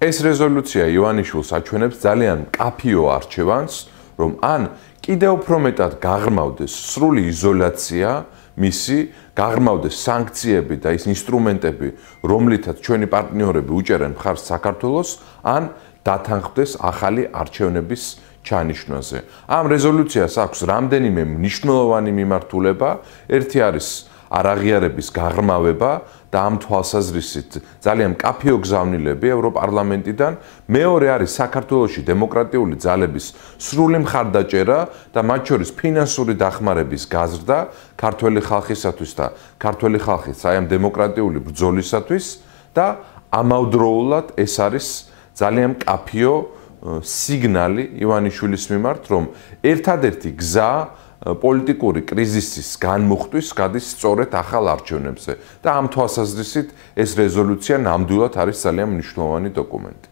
ეს რეზოლუცია ივანიშვილს აჩვენებს ძალიან მკაფიო არჩევანს, რომ ან კიდევ უფრო მეტად გაღრმავდეს სრული იზოლაცია მისი, გაღრმავდეს სანქციები და ის ინსტრუმენტები, რომლითაც ჩვენი პარტნიორები უჭერენ მხარს საქართველოს, ან დათანხმდეს ახალი არჩევნების ჩანიშვნაზე. ამ რეზოლუციას აქვს რამდენიმე მნიშვნელოვანი მიმართულება, ერთი არის არაღიარების გაღრმავება და ამ თვალსაზრისით ძალიან მკაფიო გზავნილები ევროპარლამენტიდან, მეორე არის საქართველოში დემოკრატიული ძალების სრული მხარდაჭერა და მათ შორის ფინანსური დახმარების გაზრდა ქართველი ხალხისათვის და ქართველი ხალხის აი ამ დემოკრატიული ბრძოლისათვის და ამავდროულად ეს არის ძალიან მკაფიო სიგნალი ივანიშვილის მიმართ, რომ ერთადერთი გზა პოლიტიკური კრიზისის განმუხტვის გადის სწორედ ახალ არჩევნებზე და ამ თვალსაზრისით ეს რეზოლუცია ნამდვილად არის ძალიან მნიშვნელოვანი დოკუმენტი.